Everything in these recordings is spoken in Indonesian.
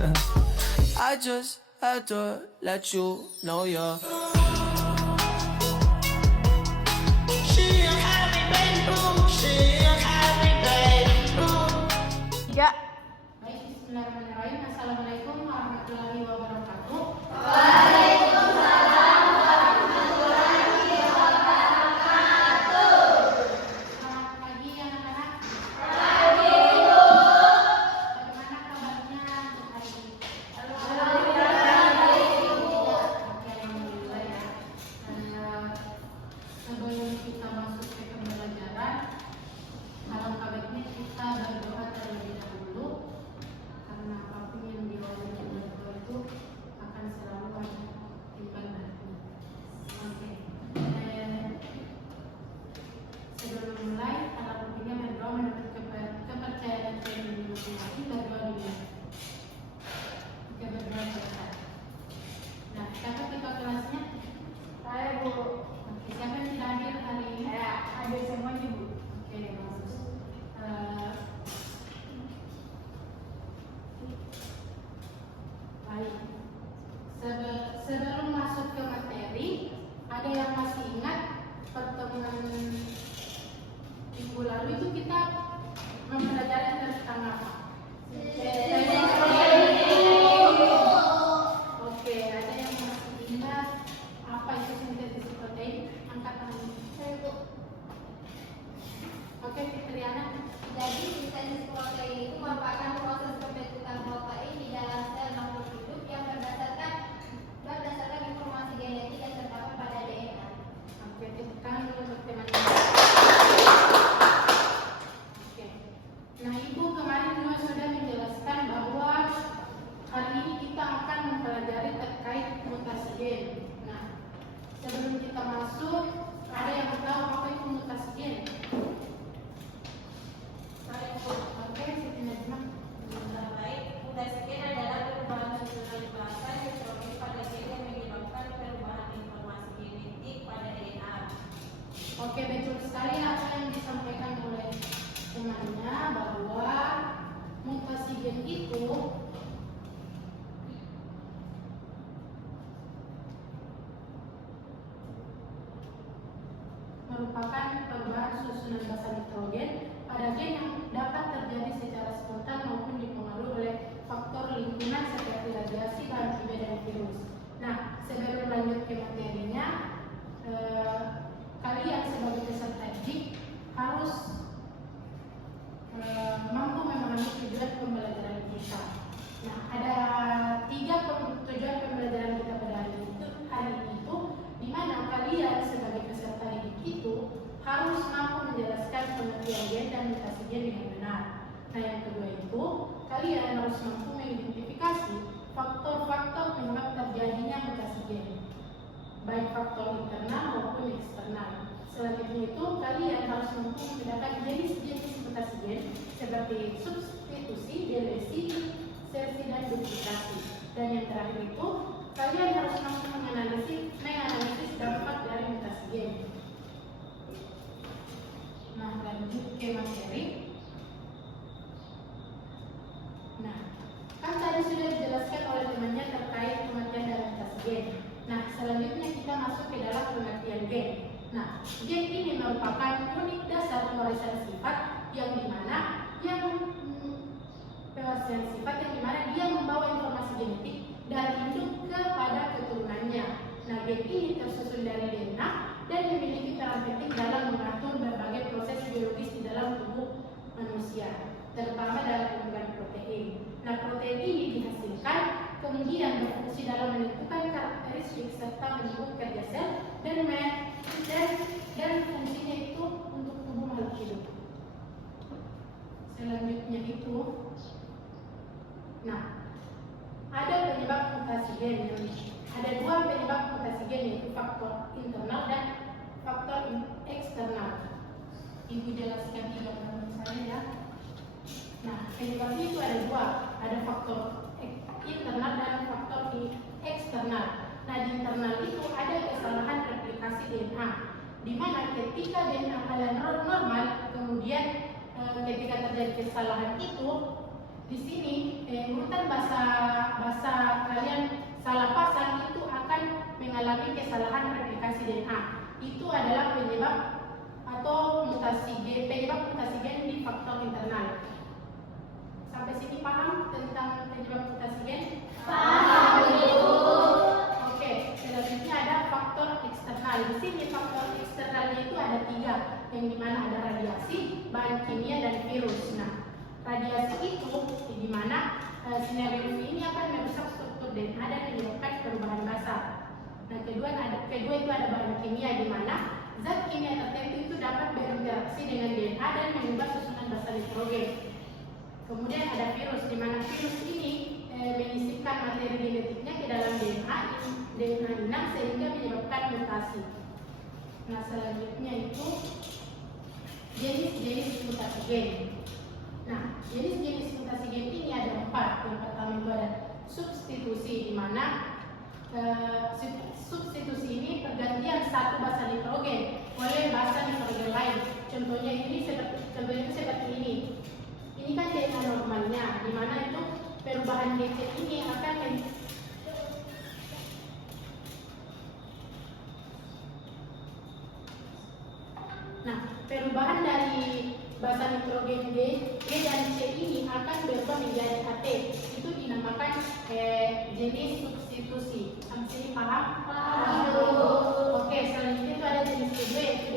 I just had to let you know you're. Ya. Baik, bismillahirrahmanirrahim. Assalamualaikum warahmatullahi wabarakatuh. Selamat pagi anak-anak. Bagaimana kabarnya untuk hari ini? Oke, alhamdulillah ya. Sebelum kita masuk ke pembelajaran, alangkah baiknya kita berdoa terlebih dahulu, karena apapun yang dilalui berdoa itu akan selalu ada timbangannya. Oke. Sebelum mulai, kalau rutinnya berdoa menurut kepercayaan diri masing-masing, berdoa dulu. Oke, berdoa selesai. Nah, siapa kita kelasnya? Saya Bu. Oke, siapa yang tidak hadir hari ini? Saya hadir semuanya Bu. Oke, bagus. Baik. Sebelum masuk ke materi, ada yang masih ingat pertemuan minggu lalu itu kita mempelajari tentang apa? Oke, ada yang masih ingat apa itu sintesis protein? Angkat tangan. Oke, Fitriana. Jadi sintesis protein itu merupakan proses pembentukan protein di dalam sel makhluk hidup yang berdasarkan informasi genetik yang terdapat pada DNA. Oke, tekan untuk teman-teman. Oke. Nah, Ibu kemarin juga sudah menjelaskan bahwa hari ini kita akan mempelajari terkait mutasi gen. Nah, sebelum kita masuk, ada yang tahu apa itu mutasi gen? Oke, Siti Najma. Baik, mutasi gen adalah perubahan susunan bangsa yang terjadi pada gen yang menyebabkan perubahan informasi genetik pada DNA. Oke, betul sekali apa yang disampaikan oleh temannya bahwa mutasi gen itu merupakan perubahan susunan basa nitrogen pada gen yang dapat terjadi secara spontan maupun dipengaruhi oleh faktor lingkungan seperti radiasi, bahan kimia, dan virus. Nah, sebelum lanjut ke materinya, kalian sebagai peserta didik harus mampu memahami tujuan pembelajaran kita. Nah, ada 3 tujuan pembelajaran kita pada hari ini itu, di mana kalian sebagai peserta didik itu harus mampu menjelaskan pengertian gen dan mutasi gen dengan benar. Nah, yang kedua itu, kalian harus mampu mengidentifikasi faktor-faktor penyebab terjadinya mutasi gen, baik faktor internal maupun eksternal. Selanjutnya itu, kalian harus mampu membedakan jenis-jenis mutasi gen seperti substitusi, delesi, insersi, dan duplikasi. Dan yang terakhir itu, kalian harus mampu menganalisis dampak dari mutasi gen. Nah, lanjut ke materi. Nah, kan tadi sudah dijelaskan oleh temannya terkait pengertian dari mutasi gen. Nah, selanjutnya kita masuk ke dalam pengertian gen. Nah, gen ini merupakan unit dasar pewarisan sifat yang dimana dia membawa informasi genetik dari induk kepada keturunannya. Nah, gen ini tersusun dari DNA dan memiliki peran penting dalam mengatur berbagai proses biologis di dalam tubuh manusia, terutama dalam pembentukan protein. Nah, protein ini dihasilkan kemudian berfungsi dalam menentukan karakteristik serta menyebut kerja sel dan fungsinya itu untuk tubuh makhluk hidup. Selanjutnya itu, nah, ada penyebab mutasi gen. Ada 2 penyebab mutasi gen, yaitu faktor internal dan faktor eksternal. Ibu jelaskan di gambar saya ya. Nah, penyebabnya itu ada 2, ada faktor internal dan faktor eksternal. Nah, di internal itu ada kesalahan replikasi DNA, di mana ketika DNA kalian normal, kemudian ketika terjadi kesalahan itu, di sini urutan bahasa kesalahan replikasi DNA. Itu adalah penyebab atau penyebab mutasi gen di faktor internal. Sampai sini paham tentang penyebab mutasi gen? Paham, Ibu. Oke, selanjutnya ada faktor eksternal. Di sini faktor eksternalnya itu ada 3, yang dimana ada radiasi, bahan kimia, dan virus. Nah, radiasi itu dimana sinar UV ini akan merusak struktur DNA dan menyebabkan perubahan basa. Nah, kedua itu ada bahan kimia, di mana zat kimia tertentu itu dapat berinteraksi dengan DNA dan mengubah susunan basa nitrogen. Kemudian ada virus, di mana virus ini menyisipkan materi genetiknya ke dalam DNA inang sehingga menyebabkan mutasi. Nah, selanjutnya itu jenis-jenis mutasi gen. Nah, jenis-jenis mutasi gen ini ada 4. Yang pertama itu ada substitusi, di mana substitusi ini pergantian satu basa nitrogen oleh basa nitrogen lain. Contohnya seperti ini. Ini kan DNA normalnya, di mana itu perubahan DC ini akan perubahan dari basa nitrogen G dan C ini akan berubah menjadi AT. Itu dinamakan jenis substitusi. Sampai sini paham? Paham. Oke, selanjutnya itu ada jenis kedua, yaitu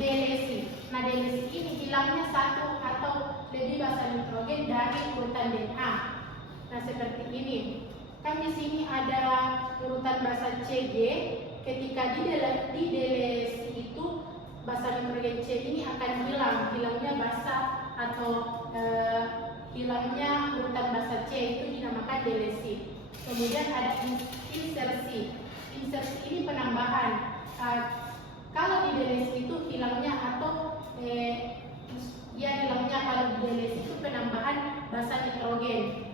delesi. Nah, delesi ini hilangnya satu atau lebih basa nitrogen dari urutan DNA. Nah, seperti ini. Kan di sini ada urutan basa CG. Ketika di delesi itu basa nitrogen C ini akan hilangnya basa atau hilangnya urutan basa C itu dinamakan delesi. Kemudian ada insersi. Insersi ini penambahan. Kalau di delesi itu hilangnya atau hilangnya kalau di delesi itu penambahan basa nitrogen.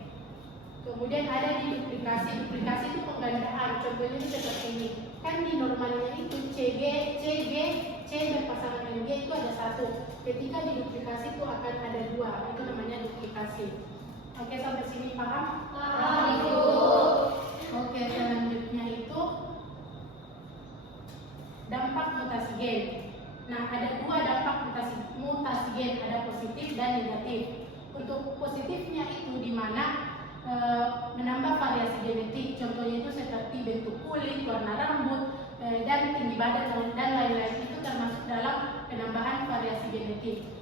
Kemudian ada di duplikasi. Duplikasi itu penggandaan. Contohnya seperti ini. Kan di normalnya itu C berpasangan dengan G itu ada 1. Ketika diduplikasi itu akan ada 2. Itu namanya duplikasi. Oke, sampai sini paham? Paham, Ibu. Oke, selanjutnya itu dampak mutasi gen. Nah, ada 2 dampak mutasi gen, ada positif dan negatif. Untuk positifnya itu di mana menambah variasi genetik. Contohnya itu seperti bentuk kulit, warna rambut, dan tinggi badan dan lain-lain. Itu termasuk dalam penambahan variasi genetik.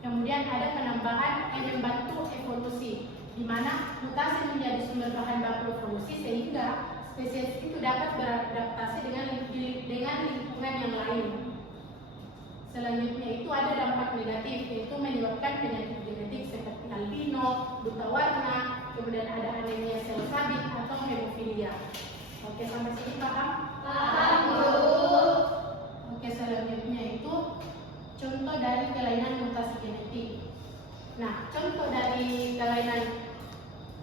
Kemudian ada penambahan yang membantu evolusi, di mana mutasi menjadi sumber bahan baku evolusi sehingga spesies itu dapat beradaptasi dengan lingkungan yang lain. Selanjutnya itu ada dampak negatif, yaitu menyebabkan penyakit genetik seperti albino, buta warna, kemudian ada anemia sel sabit atau hemofilia. Oke, sampai sini paham? Paham, Bu. Oke, selanjutnya itu contoh dari kelainan mutasi genetik. Nah, contoh dari kelainan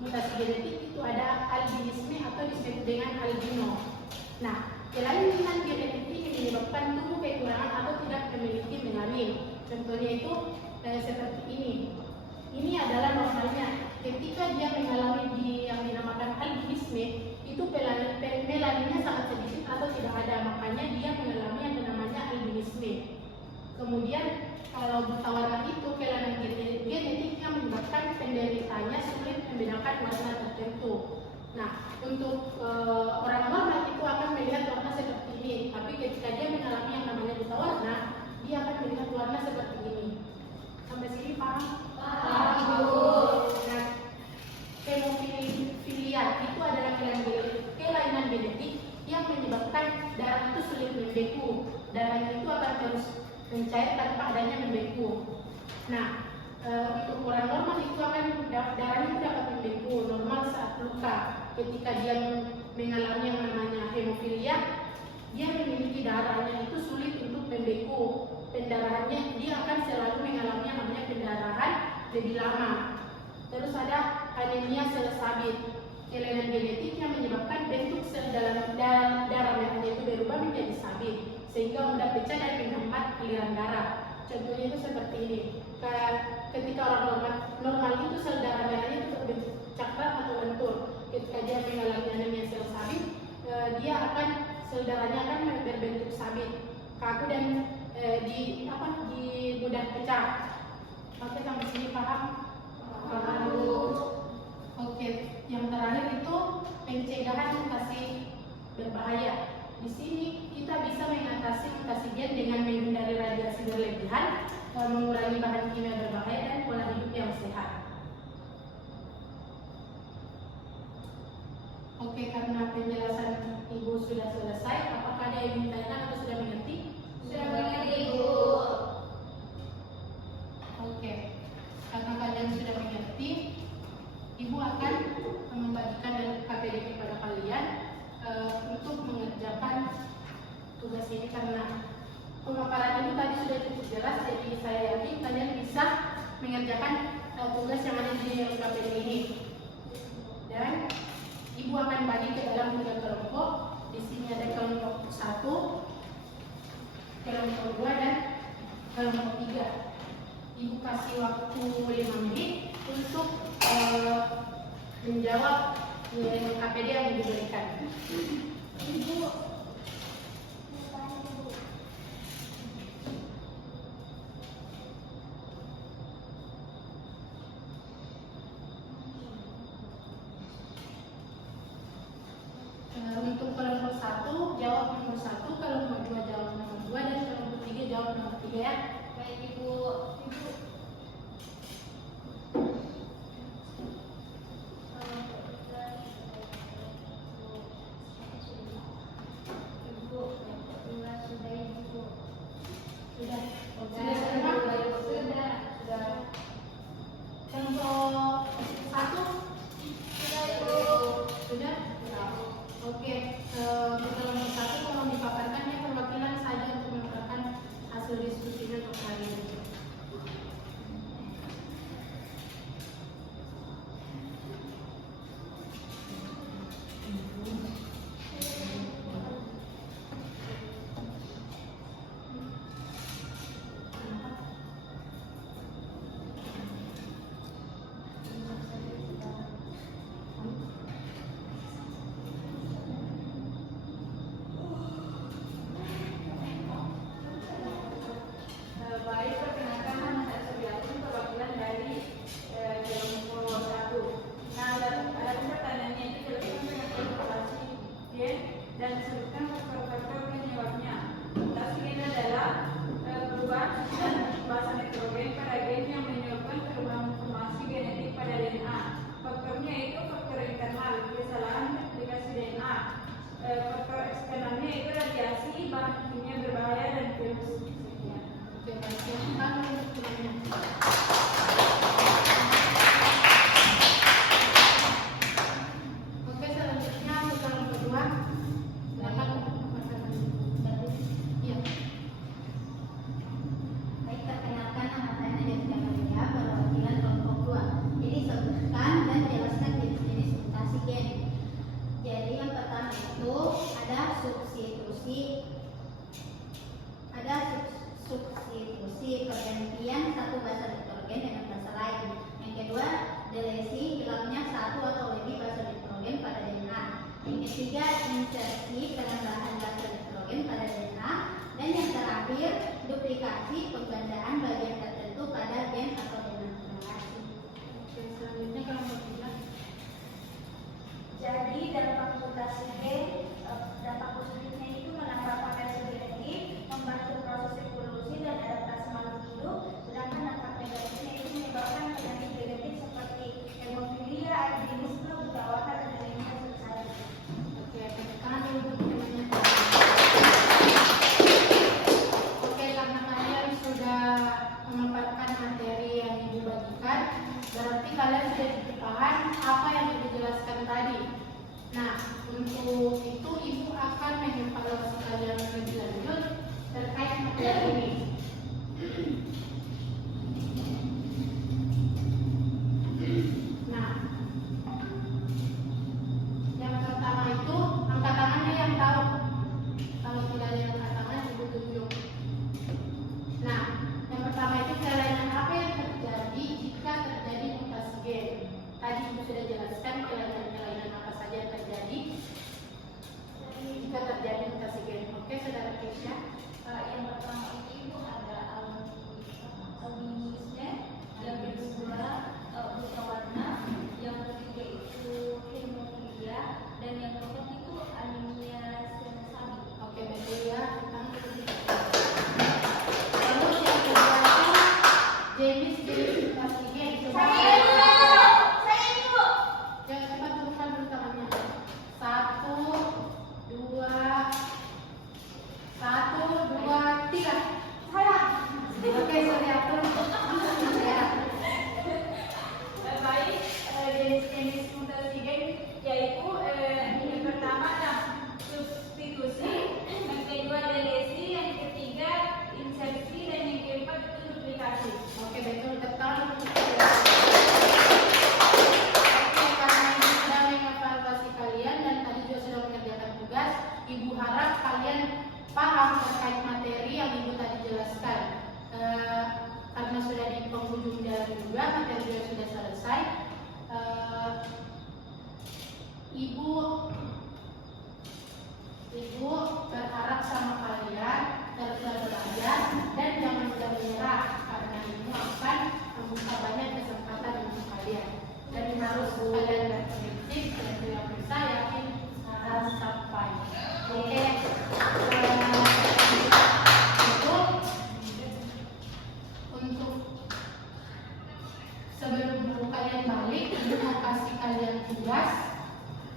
mutasi genetik itu ada albinisme atau disebut dengan albino. Nah, kelainan genetik ini menyebabkan tubuh kekurangan atau tidak memiliki melanin. Contohnya itu seperti ini. Ini adalah normalnya. Ketika dia mengalami yang dinamakan albinisme, itu melaninnya sangat sedikit atau tidak ada. Makanya dia mengalami yang namanya albinisme. Kemudian kalau buta warna itu kelainan genetik yang menyebabkan penderitanya sulit membedakan warna tertentu. Nah, untuk orang normal itu akan melihat warna seperti ini, tapi ketika dia mengalami yang namanya buta warna, dia akan melihat warna seperti ini. Sampai sini paham? Paham, Bu. Nah, hemofilia itu adalah kelainan genetik yang menyebabkan darah itu sulit membeku. Darahnya itu akan terus mencair tanpa adanya membeku. Nah, untuk orang normal itu akan darahnya itu dapat membeku normal saat luka. Ketika dia mengalami yang namanya hemofilia, dia memiliki darahnya itu sulit untuk membeku. Pendarahannya dia akan selalu mengalami yang namanya pendarahan lebih lama. Terus ada anemia sel sabit, kelainan genetik yang menyebabkan bentuk sel dalam darah merahnya itu berubah menjadi sabit sehingga mudah pecah dan menghambat aliran darah. Contohnya itu seperti ini. Ketika orang normal itu sel darah merahnya itu berbentuk cakram atau lentur. Ketika dia mengalami anemia sel sabit, dia akan saudaranya kan berbentuk sabit, kaku dan di mudah pecah. Oke, sampai sini paham? Paham. Oke, yang terakhir itu pencegahan mutasi berbahaya. Di sini kita bisa mengatasi mutasi gen dengan menghindari radiasi berlebihan, mengurangi bahan kimia berbahaya dan pola hidup yang sehat. Oke, karena penjelasan Ibu sudah selesai, apakah ada yang ditanyakan atau sudah mengerti? Sudah mengerti, Ibu. Oke, karena kalian sudah mengerti, Ibu akan membagikan KPD kepada kalian untuk mengerjakan tugas ini, karena pemaparan ini tadi sudah cukup jelas, jadi saya yakin kalian bisa mengerjakan tugas yang ada di KPD ini. Dan Ibu akan bagi ke dalam 3 kelompok. Di sini ada kelompok 1, kelompok 2, dan kelompok 3. Ibu kasih waktu 5 menit untuk menjawab KPD yang diberikan. Ibu. Untuk kelompok 1 jawab nomor 1, kelompok 2 jawab nomor 2, dan kelompok 3 jawab nomor 3 ya. Baik, Ibu. Sudah semua? Sudah. Kelompok 1 sudah? Oke, untuk kelompok 1 tolong dipaparkannya perwakilan saja untuk memaparkan hasil diskusinya untuk hari ini. Baik, perkenalkan saya Suryati, perwakilan dari kelompok 1. Nah, ada pertanyaannya itu jelaskan dengan informasi gen dan sebutkan faktor-faktor penyebabnya. Mutasi gen adalah perubahan dan basa nitrogen pada gen yang menyebabkan perubahan informasi genetik pada DNA. Faktornya itu faktor internal, kesalahan replikasi DNA. Faktor eksternalnya itu radiasi, bahan kimia berbahaya, dan virus. Oke, baik. Silakan untuk pertanyaan. Oke, selanjutnya untuk kelompok 2. Silakan masyarakat. Iya. Baik, perkenalkan nama saya Nadia Siti Amalia, perwakilan kelompok 2. Jadi sebutkan dan jelaskan jenis-jenis mutasi gen. Jadi yang pertama itu ada substitusi pergantian satu basa nitrogen dengan basa lain. Yang kedua, delesi, hilangnya satu atau lebih basa nitrogen pada DNA. Yang ketiga, insersi, penambahan basa nitrogen pada DNA. Dan yang terakhir, duplikasi, penggandaan bagian tertentu pada gen atau DNA. Oke, selanjutnya kelompok 3. Jadi dampak mutasi gen, dampak positifnya itu menambah potensi genetik, membantu proses evolusi dan adaptasi makhluk hidup. Sedangkan dampak negatifnya itu menyebabkan penyakit genetik seperti hemofilia, albinisme, buta warna, dan lainnya terjadi. Oke, sekarang untuk pertanyaan. Oke, karena kalian sudah memaparkan materi yang Ibu bagikan, berarti kalian sudah paham apa yang Ibu jelaskan tadi. Nah, untuk itu Ibu akan mengevaluasi kalian lebih lanjut terkait materi ini. Nah, yang pertama itu angkat tangannya yang tahu. Kalau tidak ada yang angkat tangan, Ibu tunjuk. Nah, yang pertama itu kelainan apa yang terjadi jika terjadi mutasi gen. Tadi Ibu sudah jelaskan kelainan-kelainan apa saja yang terjadi jika terjadi mutasi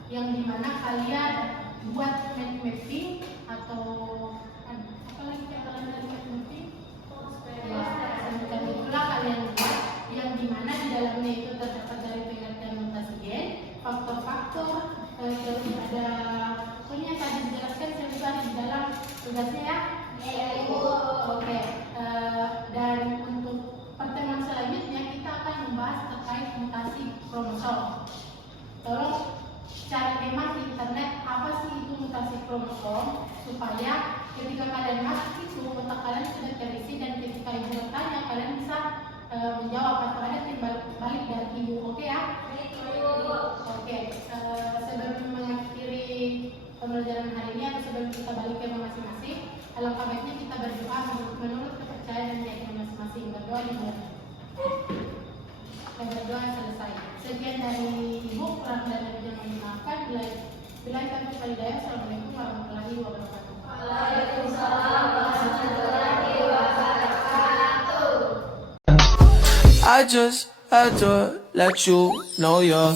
yang dimana kalian buat mind mapping atau apa lagi yang kalian dari mind mapping? Ya, semacam itulah kalian buat yang dimana di dalamnya itu terdapat dari pengertian mutasi gen, faktor-faktor, terus ada pokoknya tadi dijelaskan sebesar di dalam tugasnya ya. Ya, Ibu. Oke, dan untuk pertemuan selanjutnya kita akan membahas terkait mutasi kromosom. Tolong cari memang di internet apa sih itu mutasi kromosom supaya ketika kalian masuk itu otak kalian sudah terisi dan ketika ibu bertanya kalian bisa menjawab atau ada timbal balik dari ibu. Oke ya? Oke, sebelum mengakhiri pembelajaran hari ini atau sebelum kita balik ke rumah masing-masing, alangkah baiknya kita berdoa menurut kepercayaan dan keyakinan masing-masing. Berdoa dimulai. Berdoa selesai. Sekian dari ibu, kurang dan lebih jangan dimaafkan. Bila kami hidayah. Assalamualaikum warahmatullahi wabarakatuh. Waalaikumsalam warahmatullahi wabarakatuh. I just had to let you know you're